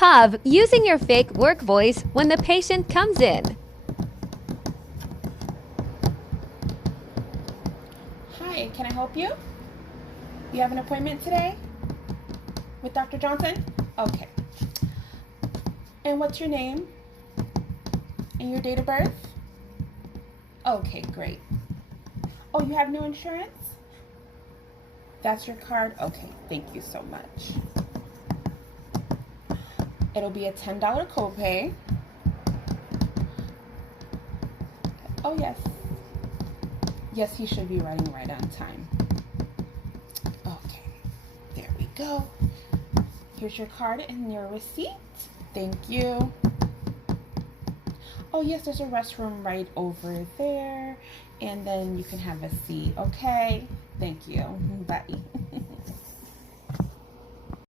POV using your fake work voice when the patient comes in. Hi, can I help you? You have an appointment today with Dr. Johnson? Okay. And what's your name? And your date of birth? Okay, great. Oh, you have new insurance? That's your card? Okay, thank you so much. It'll be a $10 copay. Oh, yes. Yes, he should be running right on time. Okay, there we go. Here's your card and your receipt. Thank you. Oh, yes, there's a restroom right over there. And then you can have a seat, okay? Thank you. Bye.